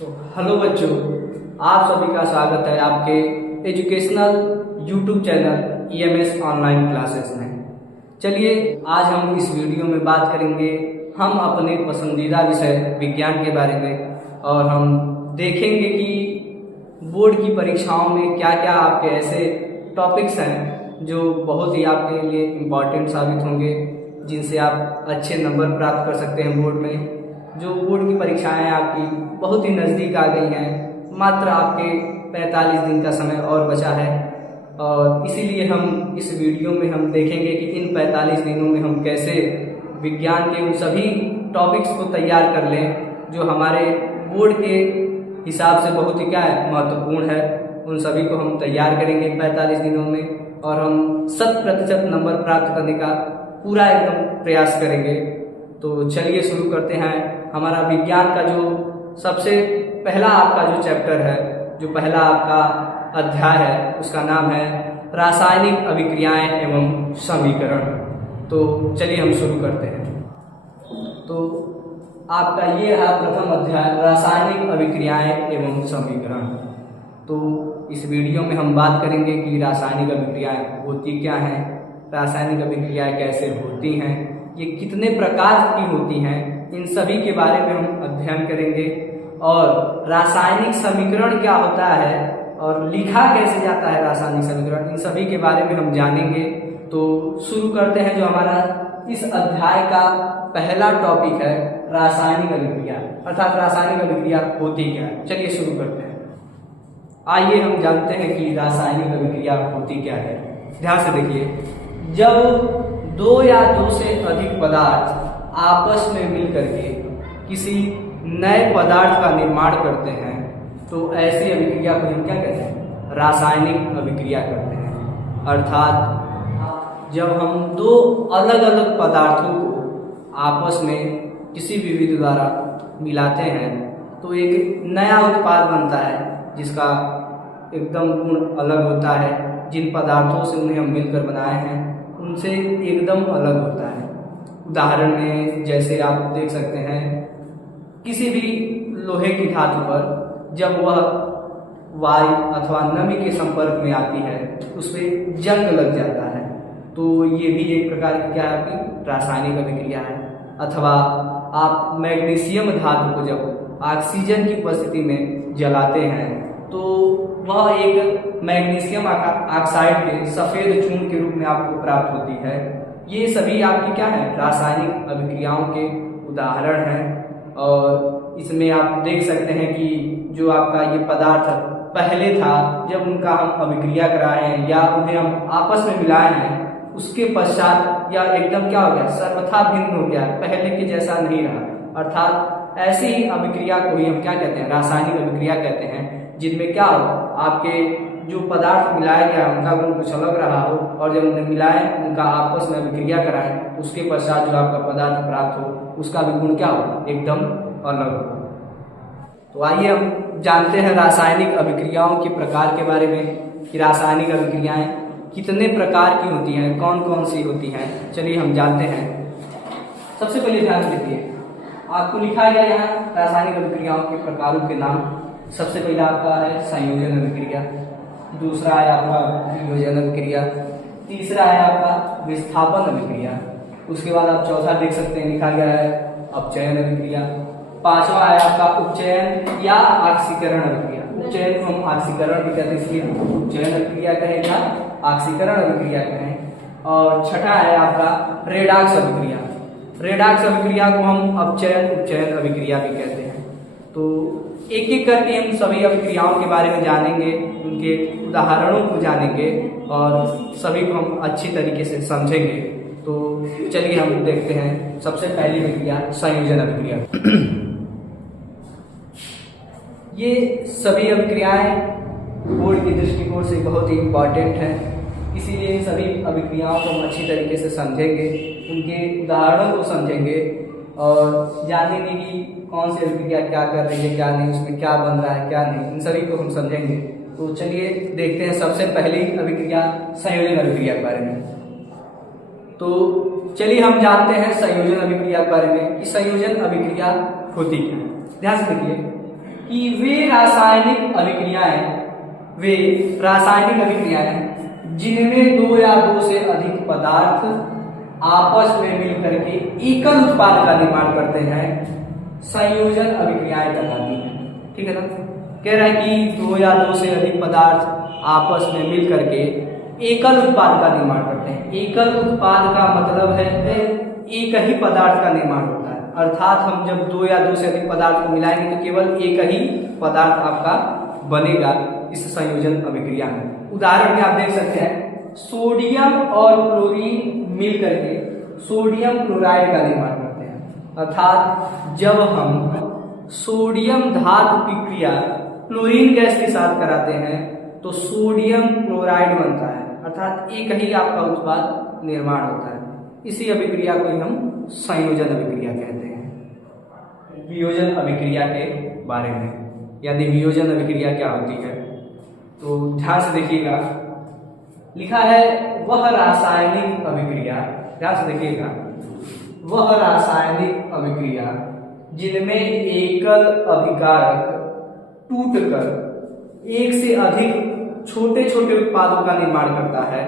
तो हेलो बच्चों, आप सभी का स्वागत है आपके educational YouTube channel EMS online classes में। चलिए आज हम इस वीडियो में बात करेंगे हम अपने पसंदीदा विषय विज्ञान के बारे में, और हम देखेंगे कि बोर्ड की परीक्षाओं में क्या क्या आपके ऐसे टॉपिक्स हैं जो बहुत ही आपके लिए इम्पोर्टेंट साबित होंगे, जिनसे आप अच्छे नंबर प्राप्त कर सकते हैं बोर्ड में। जो बोर्ड की परीक्षाएं आपकी बहुत ही नज़दीक आ गई हैं, मात्र आपके 45 दिन का समय और बचा है, और इसीलिए हम इस वीडियो में हम देखेंगे कि इन 45 दिनों में हम कैसे विज्ञान के उन सभी टॉपिक्स को तैयार कर लें जो हमारे बोर्ड के हिसाब से बहुत ही क्या है महत्वपूर्ण है। उन सभी को हम तैयार करेंगे 45 दिनों में, और हम 100% नंबर प्राप्त करने का पूरा एकदम प्रयास करेंगे। तो चलिए शुरू करते हैं। हमारा विज्ञान का जो सबसे पहला आपका जो चैप्टर है, जो पहला आपका अध्याय है, उसका नाम है रासायनिक अभिक्रियाएं एवं समीकरण। तो चलिए हम शुरू करते हैं। तो आपका ये है प्रथम अध्याय रासायनिक अभिक्रियाएं एवं समीकरण। तो इस वीडियो में हम बात करेंगे कि रासायनिक अभिक्रियाएं होती क्या हैं, रासायनिक अभिक्रियाएं कैसे होती हैं, ये कितने प्रकार की होती हैं, इन सभी के बारे में हम अध्ययन करेंगे। और रासायनिक समीकरण क्या होता है और लिखा कैसे जाता है रासायनिक समीकरण, इन सभी के बारे में हम जानेंगे। तो शुरू करते हैं। जो हमारा इस अध्याय का पहला टॉपिक है रासायनिक अभिक्रिया, अर्थात रासायनिक अभिक्रिया होती क्या है। चलिए शुरू करते हैं। आइए हम जानते हैं कि रासायनिक अभिक्रिया होती क्या है। ध्यान से देखिए, जब दो या दो से अधिक पदार्थ आपस में मिलकर के किसी नए पदार्थ का निर्माण करते हैं तो ऐसी अभिक्रिया को हम क्या कहते हैं, रासायनिक अभिक्रिया कहते हैं। अर्थात जब हम दो अलग अलग पदार्थों को आपस में किसी भी विधि द्वारा मिलाते हैं तो एक नया उत्पाद बनता है जिसका एकदम गुण अलग होता है। जिन पदार्थों से उन्हें हम मिलकर बनाए हैं उनसे एकदम अलग होता है। उदाहरण में जैसे आप देख सकते हैं, किसी भी लोहे की धातु पर जब वह वायु अथवा नमी के संपर्क में आती है उसमें जंग लग जाता है, तो ये भी एक प्रकार की क्या है आपकी रासायनिक अभिक्रिया है। अथवा आप मैग्नीशियम धातु को जब ऑक्सीजन की उपस्थिति में जलाते हैं तो वह एक मैग्नीशियम ऑक्साइड के सफेद चूर्ण के रूप में आपको प्राप्त होती है। ये सभी आपकी क्या है, रासायनिक अभिक्रियाओं के उदाहरण हैं। और इसमें आप देख सकते हैं कि जो आपका ये पदार्थ पहले था, जब उनका हम अभिक्रिया कराए हैं या उन्हें हम आपस में मिलाए हैं, उसके पश्चात यह एकदम क्या हो गया, सर्वथा भिन्न हो गया, पहले के जैसा नहीं रहा। अर्थात ऐसी ही अभिक्रिया को ही हम क्या कहते हैं, रासायनिक अभिक्रिया कहते हैं, जिनमें क्या हो, आपके जो पदार्थ मिलाया गया उनका गुण कुछ अलग रहा हो, और जब उन्हें मिलाएं उनका आपस में अभिक्रिया कराएं उसके पश्चात जो आपका पदार्थ प्राप्त हो उसका भी गुण क्या हो, एकदम अलग हो। तो आइए हम जानते हैं रासायनिक अभिक्रियाओं के प्रकार के बारे में, कि रासायनिक अभिक्रियाएं कितने प्रकार की होती हैं, कौन कौन सी होती हैं। चलिए हम जानते हैं। सबसे पहले ध्यान देखिए, आपको लिखा गया यहाँ रासायनिक अभिक्रियाओं के प्रकारों के नाम। सबसे पहला आपका है संयोजन अभिक्रिया, दूसरा है आपका वियोजन अभिक्रिया, तीसरा है आपका विस्थापन अभिक्रिया, उसके बाद आप चौथा देख सकते हैं लिखा गया है अपचयन अभिक्रिया, पांचवा है आपका उपचयन या ऑक्सीकरण अभिक्रिया। उपचयन को हम ऑक्सीकरण भी कहते हैं, इसलिए उपचयन अभिक्रिया कहें या ऑक्सीकरण अभिक्रिया कहें। और छठा है आपका रेडॉक्स अभिक्रिया। रेडॉक्स अभिक्रिया को हम अपचयन उपचयन अभिक्रिया भी कहते हैं। तो एक एक करके हम सभी अभिक्रियाओं के बारे में जानेंगे, उनके उदाहरणों को जानेंगे और सभी को हम अच्छी तरीके से समझेंगे। तो चलिए हम देखते हैं। सबसे पहली अभिक्रिया संयोजन अभिक्रिया। ये सभी अभिक्रियाएं बोर्ड की दृष्टिकोण से बहुत ही इम्पॉर्टेंट हैं, इसीलिए इन सभी अभिक्रियाओं को हम अच्छी तरीके से समझेंगे, उनके उदाहरणों को समझेंगे और जानेंगे कि कौन सी अभिक्रिया क्या कर रही है, क्या नहीं, उसमें क्या बन रहा है, क्या नहीं, इन सभी को हम समझेंगे। तो चलिए देखते हैं सबसे पहली अभिक्रिया संयोजन अभिक्रिया के बारे में। तो चलिए हम जानते हैं संयोजन अभिक्रिया के बारे में कि संयोजन अभिक्रिया होती क्या है। ध्यान से देखिए, कि वे रासायनिक अभिक्रियाएं जिनमें दो या दो से अधिक पदार्थ आपस में मिलकर के एकल उत्पाद का निर्माण करते हैं संयोजन अभिक्रियाएं कहलाती हैं। ठीक है ना, कह रहा है कि दो या दो से अधिक पदार्थ आपस में मिल करके एकल उत्पाद का निर्माण करते हैं। एकल उत्पाद का मतलब है एक ही पदार्थ का निर्माण होता है, अर्थात हम जब दो या दो से अधिक पदार्थ को मिलाएंगे तो केवल एक ही पदार्थ आपका बनेगा इस संयोजन अभिक्रिया में। उदाहरण में आप देख सकते हैं सोडियम और क्लोरीन मिल करके सोडियम क्लोराइड का निर्माण करते हैं, अर्थात जब हम सोडियम धातु की क्रिया क्लोरीन गैस के साथ कराते हैं तो सोडियम क्लोराइड बनता है, अर्थात एक ही आपका उत्पाद निर्माण होता है। इसी अभिक्रिया को ही हम संयोजन अभिक्रिया कहते हैं। वियोजन अभिक्रिया के बारे में, यानी वियोजन अभिक्रिया क्या होती है, तो ध्यान से देखिएगा। लिखा है वह रासायनिक अभिक्रिया, ध्यान से देखिएगा, वह रासायनिक अभिक्रिया जिनमें एकल अभिकारक टूटकर एक से अधिक छोटे छोटे उत्पादों का निर्माण करता है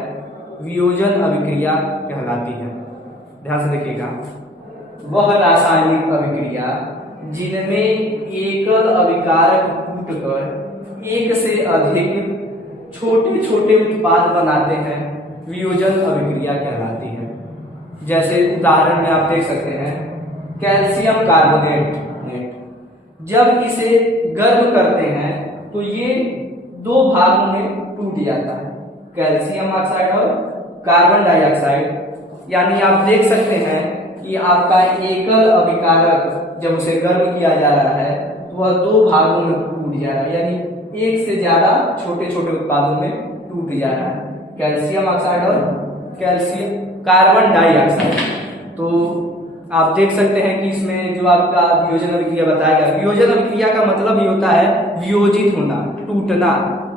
वियोजन अभिक्रिया कहलाती है। ध्यान से देखिएगा, वह रासायनिक अभिक्रिया जिनमें एकल अभिकारक टूटकर एक से अधिक छोटे छोटे उत्पाद बनाते हैं वियोजन अभिक्रिया कहलाती है। जैसे उदाहरण में आप देख सकते हैं कैल्शियम कार्बोनेट, जब इसे गर्म करते हैं तो ये दो भागों में टूट जाता है, कैल्शियम ऑक्साइड और कार्बन डाइऑक्साइड। यानी आप देख सकते हैं कि आपका एकल अभिकारक जब उसे गर्म किया जा रहा है तो वह दो भागों में टूट जा रहा है, यानी एक से ज्यादा छोटे छोटे उत्पादों में टूट जा रहा है, कैल्शियम ऑक्साइड और कैल्शियम कार्बन डाइऑक्साइड। तो आप देख सकते हैं कि इसमें जो आपका वियोजन अभिक्रिया बताएगा, वियोजन अभिक्रिया का मतलब ही होता है वियोजित होना, टूटना।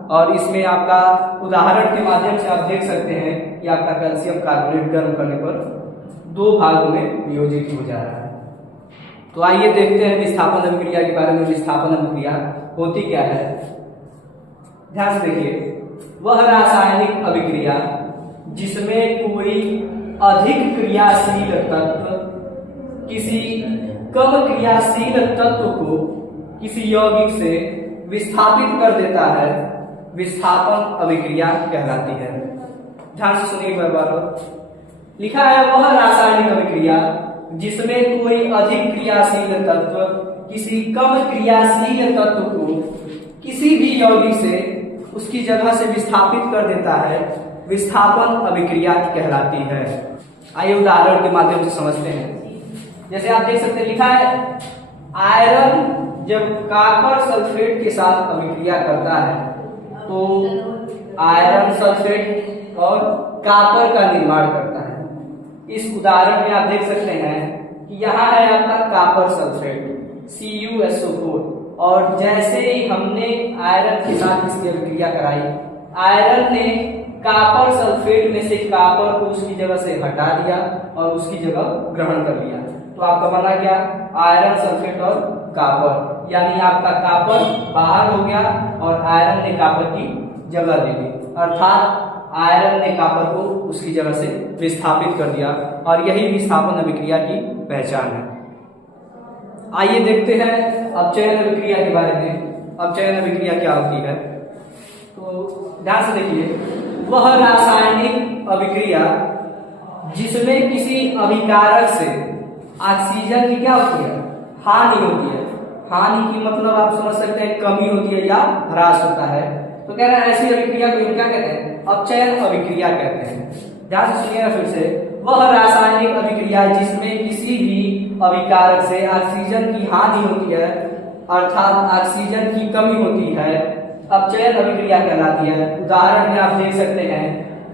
और इसमें आपका उदाहरण के माध्यम से आप देख सकते हैं कि आपका कैल्शियम कार्बोनेट गर्म करने पर दो भागों में वियोजित हो जा रहा है। तो आइए देखते हैं विस्थापन अभिक्रिया के बारे में। विस्थापन अभिक्रिया होती क्या है, ध्यान से देखिए, वह रासायनिक अभिक्रिया जिसमें कोई अधिक क्रियाशील तत्व किसी कम क्रियाशील तत्व को किसी यौगिक से विस्थापित कर देता है विस्थापन अभिक्रिया कहलाती है। ध्यान से सुनिए एक बार। लिखा है वह रासायनिक अभिक्रिया जिसमें कोई अधिक क्रियाशील तत्व किसी कम क्रियाशील तत्व को किसी भी यौगिक से उसकी जगह से विस्थापित कर देता है विस्थापन अभिक्रिया कहलाती है। आइए उदाहरण के माध्यम से समझते हैं। जैसे आप देख सकते हैं, लिखा है आयरन जब कॉपर सल्फेट के साथ अभिक्रिया करता है तो आयरन सल्फेट और कॉपर का निर्माण करता है। इस उदाहरण में आप देख सकते हैं कि यहाँ है आपका कॉपर सल्फेट CuSO4, और जैसे ही हमने आयरन के साथ इसकी अभिक्रिया कराई, आयरन ने कॉपर सल्फेट में से कॉपर को उसकी जगह से हटा दिया और उसकी जगह ग्रहण कर लिया। तो आपका बना क्या, आयरन सल्फेट और कॉपर, यानी आपका कॉपर बाहर हो गया और आयरन ने कॉपर की जगह ले ली, अर्थात आयरन ने कॉपर को उसकी जगह से विस्थापित कर दिया, और यही विस्थापन अभिक्रिया की पहचान है। आइए देखते हैं अब चयन अभिक्रिया के बारे में। अब चयन अभिक्रिया क्या होती है, तो ध्यान से देखिए, वह रासायनिक अभिक्रिया जिसमें किसी अभिकारक से ऑक्सीजन की क्या होती है, हानि होती है। हानि की मतलब आप समझ सकते हैं कमी होती है या ह्रास होता है। तो कह रहा है ऐसी अभिक्रिया को क्या कहते हैं, अपचयन अभिक्रिया कहते हैं। ध्यान से सुनिएगा फिर से, वह रासायनिक अभिक्रिया जिसमें किसी भी अभिकारक से ऑक्सीजन की हानि होती है, अर्थात ऑक्सीजन की कमी होती है, अपचयन अभिक्रिया कहलाती है। उदाहरण में आप देख सकते हैं,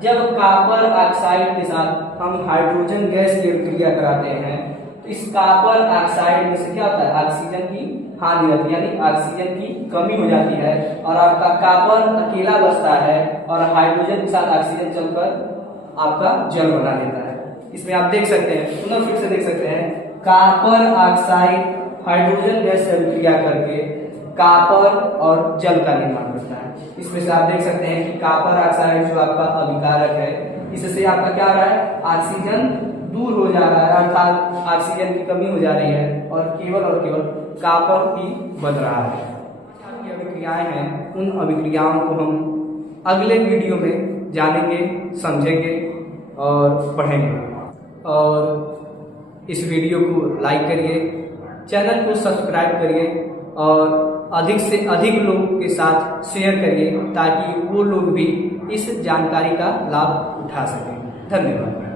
जब कॉपर ऑक्साइड के साथ हम हाइड्रोजन गैस की अभिक्रिया कराते हैं तो इस कॉपर ऑक्साइड में से क्या होता है, ऑक्सीजन की हानि होती है, यानी ऑक्सीजन की कमी हो जाती है और आपका कॉपर अकेला बचता है और हाइड्रोजन के साथ ऑक्सीजन चलकर आपका जल बना देता है। इसमें आप देख सकते हैं, पुनः फिर से देख सकते हैं, कॉपर ऑक्साइड हाइड्रोजन गैस से अभिक्रिया करके कॉपर और जल का निर्माण करता है। इसमें से आप देख सकते हैं कि कॉपर ऑक्साइड जो आपका अभिकारक है, इससे आपका क्या हो रहा है, ऑक्सीजन दूर हो जा रहा है, अर्थात ऑक्सीजन की कमी हो जा रही है और केवल कॉपर ही बन रहा है। जो अभिक्रियाएं हैं उन अभिक्रियाओं को हम अगले वीडियो में जानेंगे, समझेंगे और पढ़ेंगे। और इस वीडियो को लाइक करिए, चैनल को सब्सक्राइब करिए और अधिक से अधिक लोगों के साथ शेयर करिए ताकि वो लोग भी इस जानकारी का लाभ उठा सकें। धन्यवाद।